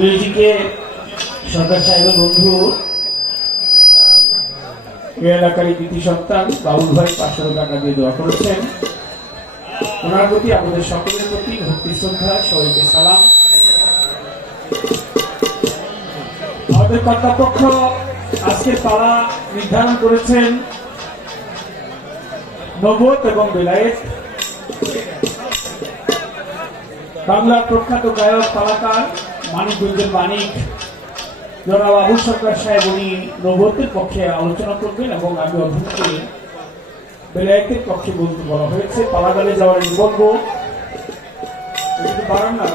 মিউজিকে সরকার সাহেবের বন্ধু এলাকারই কৃতি সন্তান বাবুল ভাই 500 টাকা দিয়ে দোয়া করেছেন। ওনার প্রতি আমাদের সকলের প্রতি ভক্তি শ্রদ্ধা, সবাইকে সালাম। আমাদের কর্তৃপক্ষ আজকে পালা নির্ধারণ করেছেন নবত এবং বেলায়েত। বাংলার প্রখ্যাত গায়ক কলাকার মানিকগঞ্জের মানিক জনাব আবুল সরকার সাহেব উনি নবতের পক্ষে আলোচনা করবেন এবং আমি অধ্যক্ষকে বেলায়েতের পক্ষে বলতে বলা হয়েছে। পালাগালে যাওয়ার বলবো পারেন না,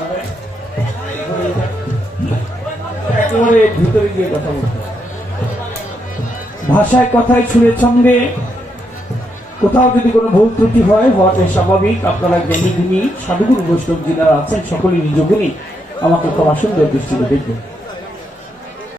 একেবারে ভিতরে গিয়ে কথা বলতে ভাষায় কথায় ছুঁড়ে ছন্দে কোথাও যদি কোনো ভুল ত্রুটি হয় হওয়াটাই স্বাভাবিক। আপনারা জ্ঞানী গুণী সাধুগুরু বৈষ্ণব যিনারা আছেন সকলেই নিজ গুণী আমাকে ক্ষমা সুন্দর দৃষ্টিতে দেখবেন।